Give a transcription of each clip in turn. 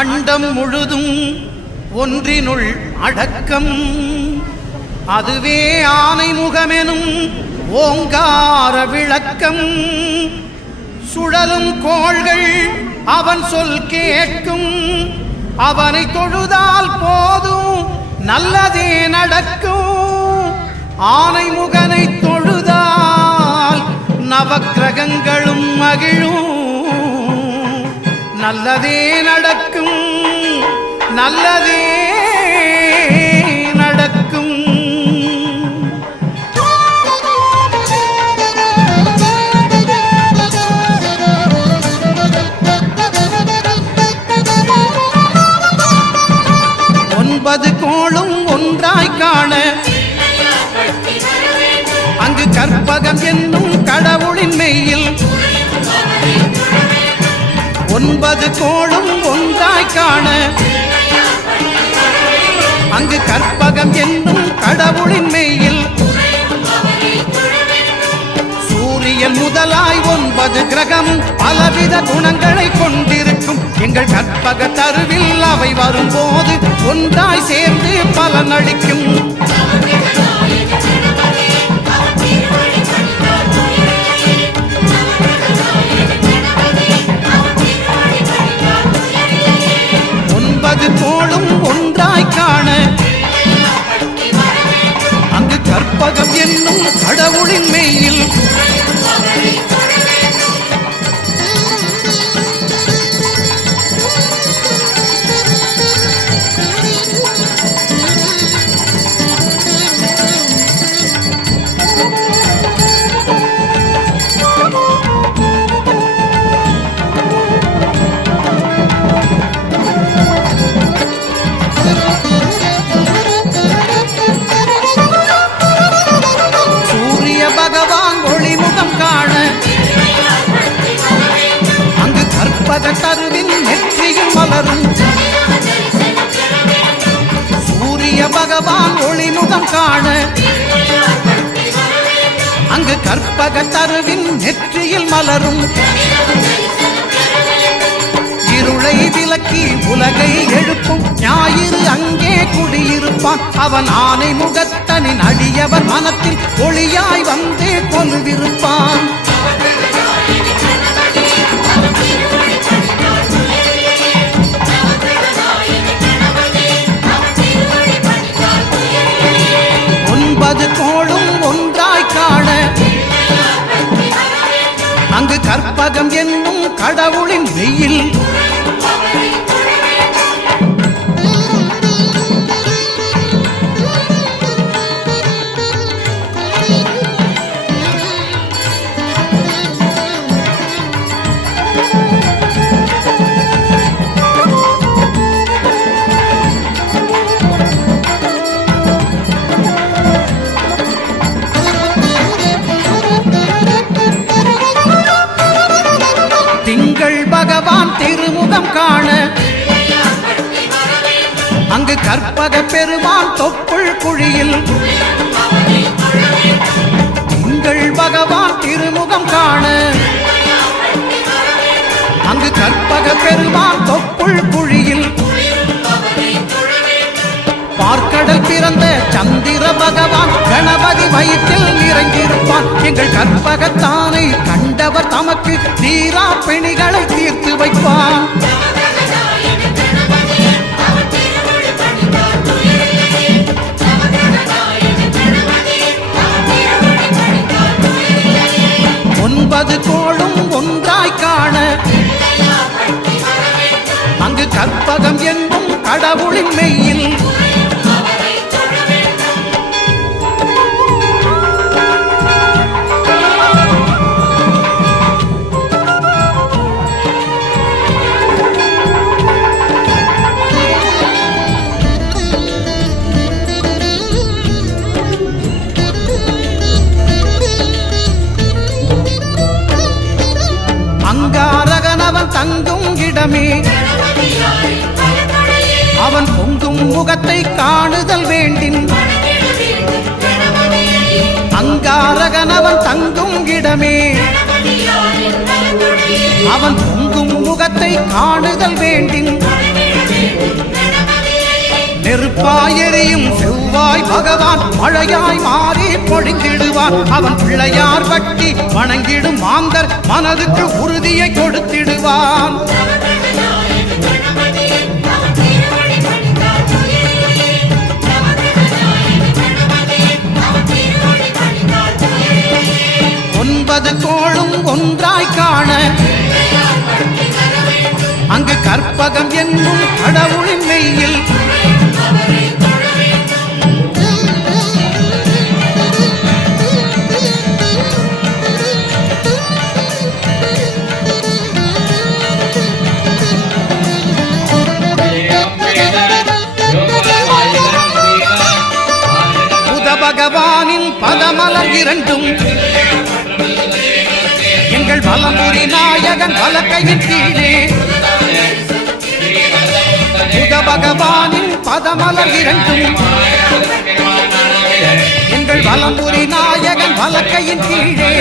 அண்டம் முழுதும் ஒன்றினுள் அடக்கம். அதுவே ஆனை முகமெனும் ஓங்கார விளக்கம். சுழலும் கோள்கள் அவன் சொல் கேட்கும். அவனை தொழுதால் போதும் நல்லதே நடக்கும். ஆனை முகனை தொழுதால் நவக்கிரகங்களும் மகிழும். நல்லதே நடக்கும், நல்லதே நடக்கும். ஒன்பது கோளும் ஒன்றாய் காண அங்கு கற்பகம் என்னும் கடவுளின் மெய்யில். ஒன்பது கோளும் ஒன்றாய் காண அங்கு கற்பகம் என்னும் கடவுளின் மெய்யில். சூரியன் முதலாய் 9 கிரகமும் பலவித குணங்களை கொண்டிருக்கும். எங்கள் கற்பக தருவில் அவை வரும்போது ஒன்றாய் சேர்ந்து பலனளிக்கும். கோளும் ஒன்றாய் காண அங்கு கற்பகம் என்னும் கடவுளின் மெய்யில். தருவின் நெற்றியில் மலரும் சூரிய பகவான் ஒளிமுகம் காண அங்கு கற்பக தருவின் நெற்றியில் மலரும். இருளை விலக்கி உலகை எழுப்பும் ஞாயிறு அங்கே குடியிருப்பான். அவன் ஆனை முகத்தனின் அடியவர் மனத்தில் ஒளியாய் வந்து கொலுவிருப்பான். ஒன்பது கோளும் ஒன்றாய் காண அங்கு கற்பகம் என்னும் கடவுளின் வெயில். பகவான் திருமுகம் காண அங்கு கற்பக பெருமான் தொப்புள் குழியில். திங்கள் பகவான் திருமுகம் காண அங்கு கற்பக பெருமான் தொப்புள் குழியில். பார்க்கடல் பிறந்த சந்திர பகவான் கணபதி வயிற்றில் நிறைந்திருப்பான். எங்கள் கற்பகத்தானை கண்டவர் தமக்கு தீரா பிணிகளை தீர்த்து வைப்பான். ஒன்பது கோளும் ஒன்றாய் காண அங்கு கற்பகம் என்னும் கடவுளின் மெய்யில். அங்காரகனவன் தங்கும் இடமே அவன் பொங்கும் முகத்தை காணுதல் வேண்டின். அங்காரகனவன் தங்கும் இடமே அவன் பொங்கும் முகத்தை காணுதல் வேண்டின். நெருப்பாயெறியும் செவ்வாய் பகவான் மழையாய் மாறி பொழிந்திடுவான். அவன் பிள்ளையார் பட்டி வணங்கிடும் மாந்தர் மனதுக்கு உறுதியை கொடுத்திடுவான். ஒன்பது கோளும் ஒன்றாய் காண அங்கு கற்பகம் என்னும் கடவுளின் மெய்யில் பகவானின் பதமலர் இரண்டும் எங்கள் வலம்புரி நாயகன் வலக்கையின் கீழே. புத பகவானின் பதமலர் இரண்டும் எங்கள் வலம்புரி நாயகன் வலக்கையின் கீழே.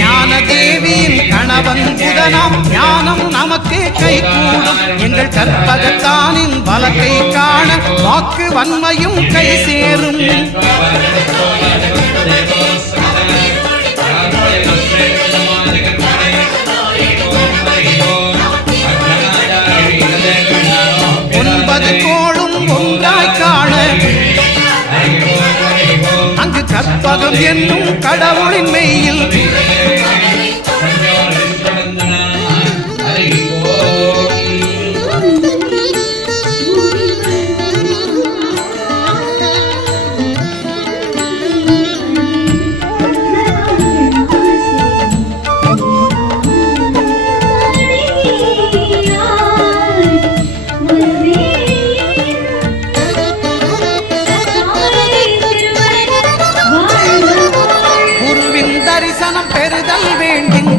ஞான தேவியின் கணவன் புதனாம் ஞானம் நமக்கு கை கூடும். எங்கள் கற்பகத்தானின் வலக்கை காண வாக்கு வன்மையும் கை சேரும். ஒன்பது கோளும் ஒன்றாய் காண அங்கு கற்பகம் என்னும் கடவுளின் மெய்யில் பெறுதல் வேண்டும்.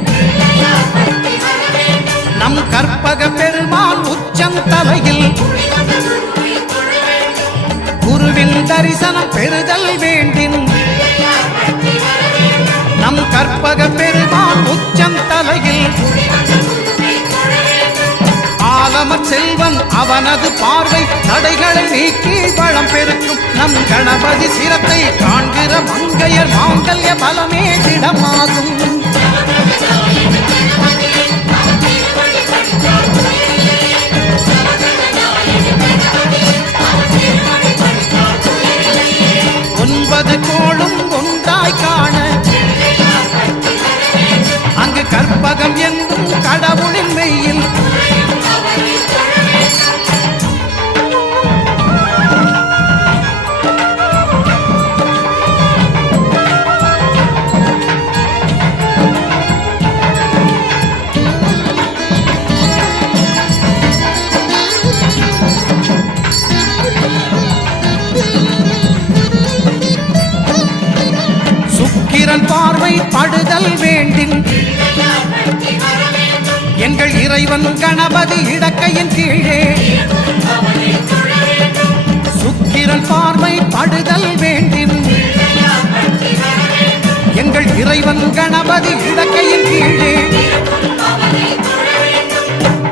நம் கற்பக பெருமான் உச்சம் தலையில் குருவின் தரிசனம் பெறுதல் வேண்டும். நம் கற்பக பெருமான் உச்சம் தலையில் ஆலமர் செல்வன் அவனது பார்வை தடைகளை நீக்கி வளம் பெருக்கும். நம் கணபதி சிரத்தை காண்கிற மங்கையர் மாங்கல்ய பலமே திடமாகும். ஒன்பது கோளும் ஒன்றாய் காண அங்கு கற்பகம் என்னும் கடவுளின் மெய்யில் பார்வை படுதல் வேண்டின் எங்கள் இறைவன் கணபதி இடக்கையின் கீழே. சுக்கிரன் பார்வை படுதல் வேண்டின் எங்கள் இறைவன் கணபதி இடக்கையின் கீழே.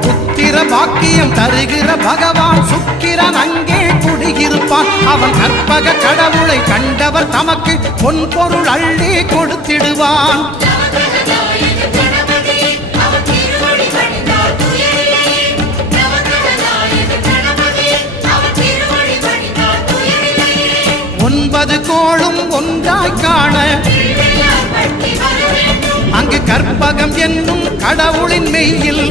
புத்திர பாக்கியம் தருகிற பகவான் சுக்கிரன் அங்கே குடியிருப்பான். அவன் கற்பக கடவுளை கண்டவர் தமக்கு பொன் பொருள் அள்ளி கொடுத்திடுவான். ஒன்பது கோளும் ஒன்றாய் காண அங்கு கற்பகம் என்னும் கடவுளின் மெய்யில்